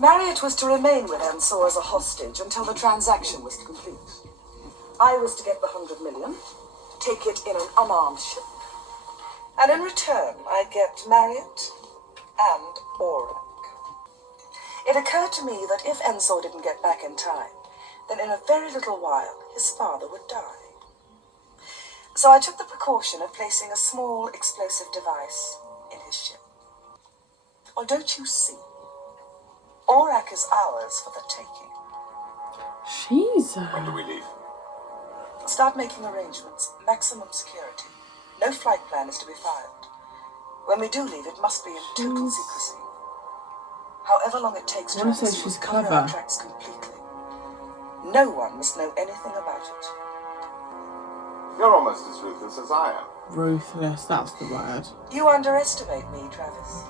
Marriott was to remain with Ensor as a hostage until the transaction was complete. I was to get the 100 million, take it in an unarmed ship, and in return I'd get Marriott and Auroch. It occurred to me that if Ensor didn't get back in time, then in a very little while his father would die. So I took the precaution of placing a small explosive device in his ship. Well, don't you see? Auroch is ours for the taking. Jesus. When do we leave? Start making arrangements. Maximum security. No flight plan is to be filed. When we do leave, it must be in total secrecy. However long it takes I want to Travis say she's to cover clever. our tracks completely. No one must know anything about it. You're almost as ruthless as I am. Ruthless, that's the word. You underestimate me, Travis.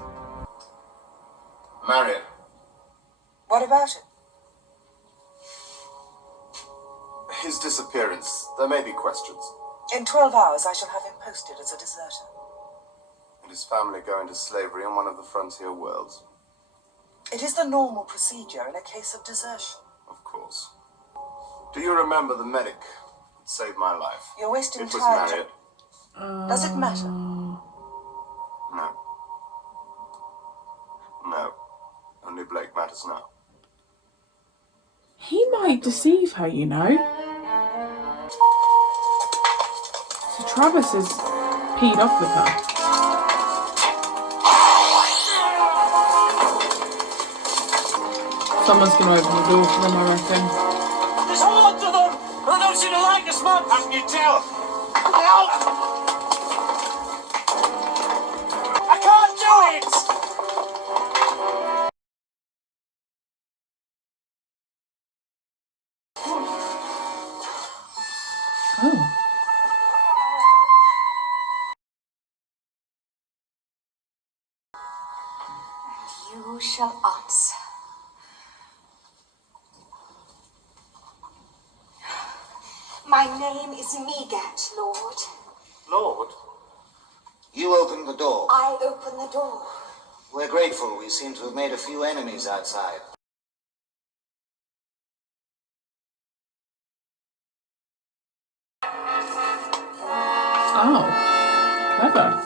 Marriott. What about it? His disappearance. There may be questions. In 12 hours, I shall have him posted as a deserter. And his family go into slavery on one of the frontier worlds. It is the normal procedure in a case of desertion. Of course. Do you remember the medic that saved my life? You're wasting It was time. Marriott. Does it matter? No. No. Only Blake matters now. He might deceive her, you know. So Travis is peed off with her. Someone's going to open the door for them, I reckon. There's a lot of them! I don't seem to like us, man! How can you tell? Help! I can't do it! Oh. You shall answer. My name is Megat, Lord. Lord? You opened the door. I open the door. We're grateful. We seem to have made a few enemies outside. Oh. Clever.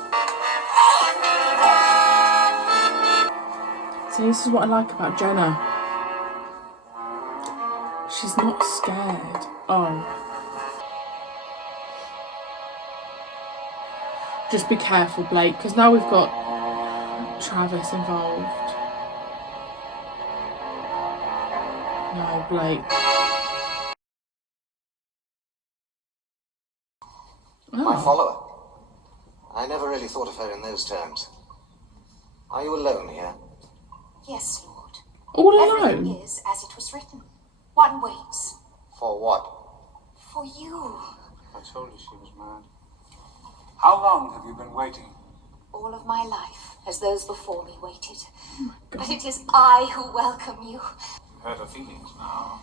See, this is what I like about Jenna. She's not scared. Oh. Just be careful, Blake, because now we've got Travis involved. No, Blake. My Oh. follower. I never really thought of her in those terms. Are you alone here? Yes, Lord. All Everything alone? is as it was written. One waits. For what? For you. I told you she was mad. How long have you been waiting? All of my life, as those before me waited. But it is I who welcome you. Hurt her feelings now.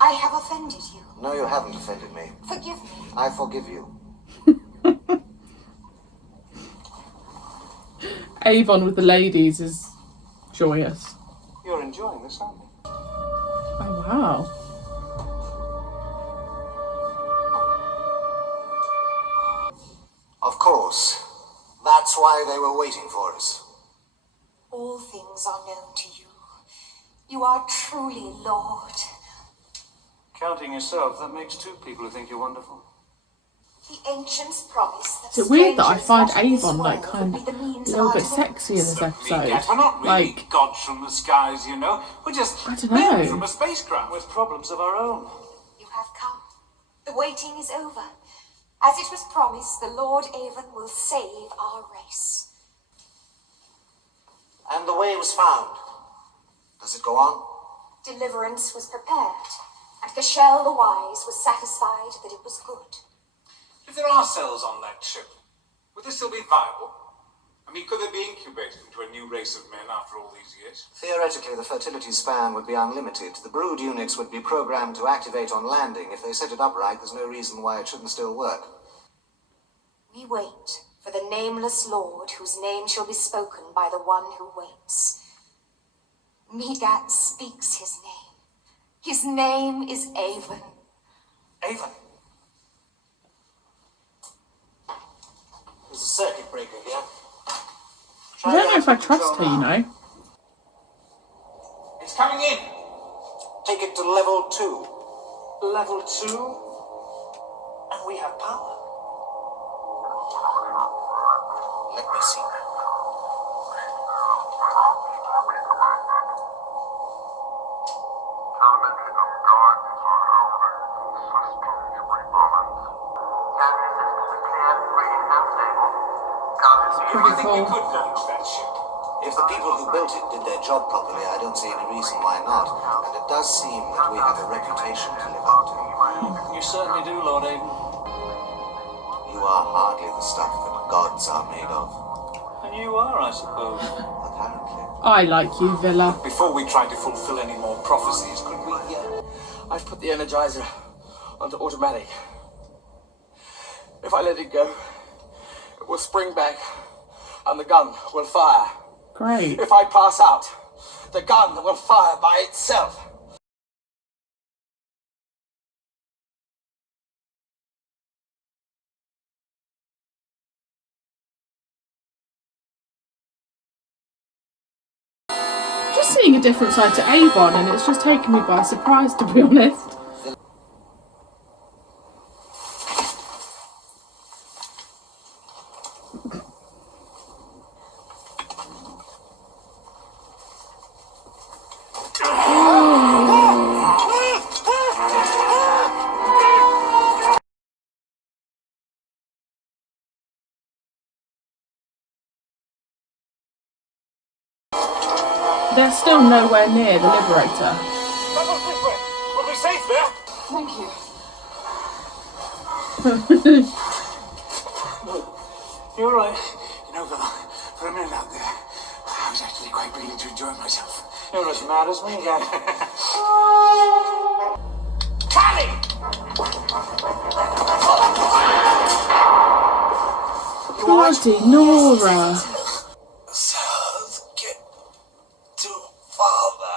I have offended you. No, you haven't offended me. Forgive me. I forgive you. Avon with the ladies is joyous. You're enjoying this, aren't you? Oh, wow. Of course. That's why they were waiting for us. All things are known to you. You are truly Lord. Counting yourself, that makes two people who think you're wonderful. The ancients promise that Is it weird that I strangers find not of this Avon like world kind would of be the a means little of bit our sexy in this deliverance. episode? We're not really Like, gods from the skies, you know. We're just I don't men know. from a spacecraft with problems of our own. You have come. The waiting is over. As it was promised, the Lord Avon will save our race. And the way was found. Does it go on? Deliverance was prepared, and Gashel the Wise was satisfied that it was good. If there are cells on that ship, would they still be viable? I mean, could they be incubated into a new race of men after all these years? Theoretically, the fertility span would be unlimited. The brood units would be programmed to activate on landing. If they set it up right, there's no reason why it shouldn't still work. We wait for the nameless Lord whose name shall be spoken by the one who waits. Megat speaks his name. His name is Avon. Avon. There's a circuit breaker here. I don't know if I trust her, you know. It's coming in. Take it to level 2. Level 2. And we have power. Let me see. You really think we could launch that ship? If the people who built it did their job properly, I don't see any reason why not. And it does seem that we have a reputation to live up to. You certainly do, Lord Avon. You are hardly the stuff that gods are made of. And you are, I suppose. Apparently. I like you, Villa. Before we try to fulfill any more prophecies, could we, I've put the energizer onto automatic. If I let it go, it will spring back and the gun will fire. Great. If I pass out, the gun will fire by itself. Just seeing a different side to Avon, and it's just taken me by surprise, to be honest. They're still nowhere near the Liberator. That was this way. We'll be safe there. Thank you. You're right. You know, Villa, for a minute out there, I was actually quite beginning to enjoy myself. You're as mad as me again. Callie! Bloody Nora. Get to Father.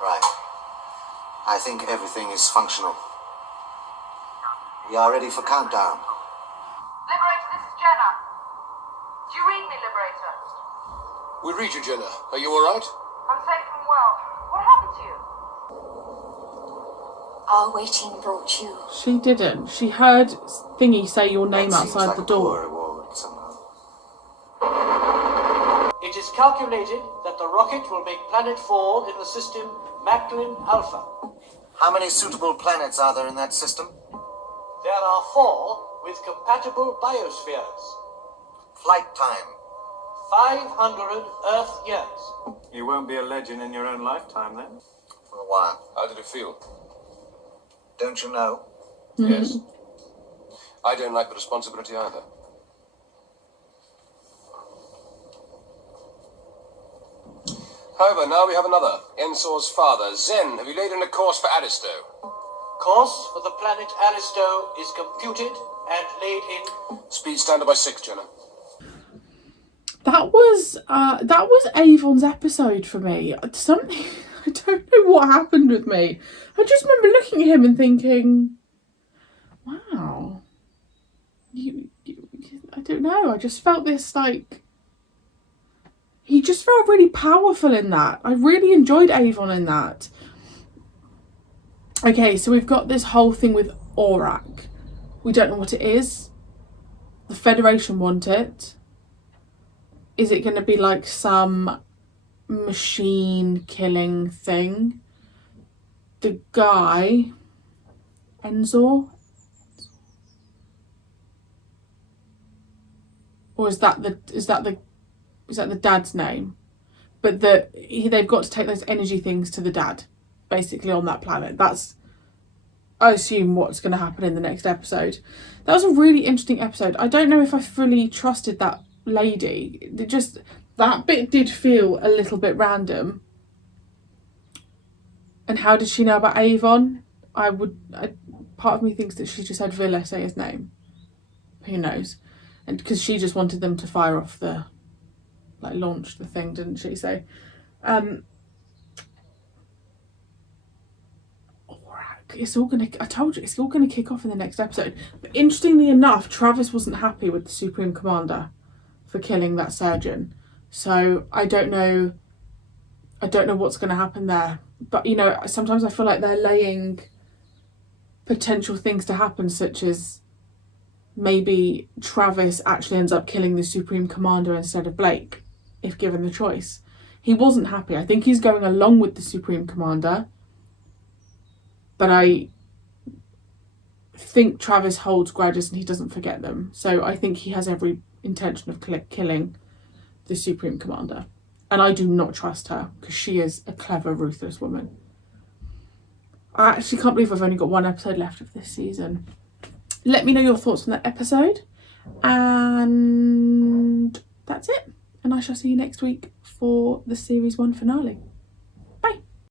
Right. I think everything is functional. We are ready for countdown. Liberator, this is Jenna. Do you read me, Liberator? We read you, Jenna. Are you alright? I'm safe and well. What happened to you? Our waiting brought you. She didn't. She heard Thingy say your name That seems outside like the a poor door. reward somehow. It is calculated that the rocket will make planet fall in the system Macklin Alpha. How many suitable planets are there in that system? There are 4 with compatible biospheres. Flight time. 500 Earth years. You won't be a legend in your own lifetime, then? For a while. How did it feel? Don't you know? Yes. I don't like the responsibility either. However, now we have another. Ensor's father. Zen, have you laid in a course for Aristo? Course for the planet Aristo is computed and laid in. Speed standard by 6, Jenna. That was Avon's episode for me. Something I don't know what happened with me. I just remember looking at him and thinking, "Wow, I don't know. I just felt this like." He just felt really powerful in that. I really enjoyed Avon in that. Okay, so we've got this whole thing with Aurak. We don't know what it is. The Federation want it. Is it going to be like some machine killing thing? The guy, Enzor? Or is that the dad's name? But they've got to take those energy things to the dad, basically, on that planet. That's, I assume, what's going to happen in the next episode. That was a really interesting episode. I don't know if I fully trusted that lady. That bit did feel a little bit random. And how did she know about Avon? Part of me thinks that she just had Villa say his name. Who knows? and because she just wanted them to fire off the, like, launch the thing, didn't she? So it's all gonna, I told you, it's all gonna kick off in the next episode. But interestingly enough, Travis wasn't happy with the Supreme Commander for killing that surgeon, so I don't know what's gonna happen there. But you know, sometimes I feel like they're laying potential things to happen, such as maybe Travis actually ends up killing the Supreme Commander instead of Blake, if given the choice. He wasn't happy. I think he's going along with the Supreme Commander, but I think Travis holds grudges and he doesn't forget them. So I think he has every intention of killing the Supreme Commander. And I do not trust her, because she is a clever, ruthless woman. I actually can't believe I've only got one episode left of this season. Let me know your thoughts on that episode. And that's it. And I shall see you next week for the series 1 finale.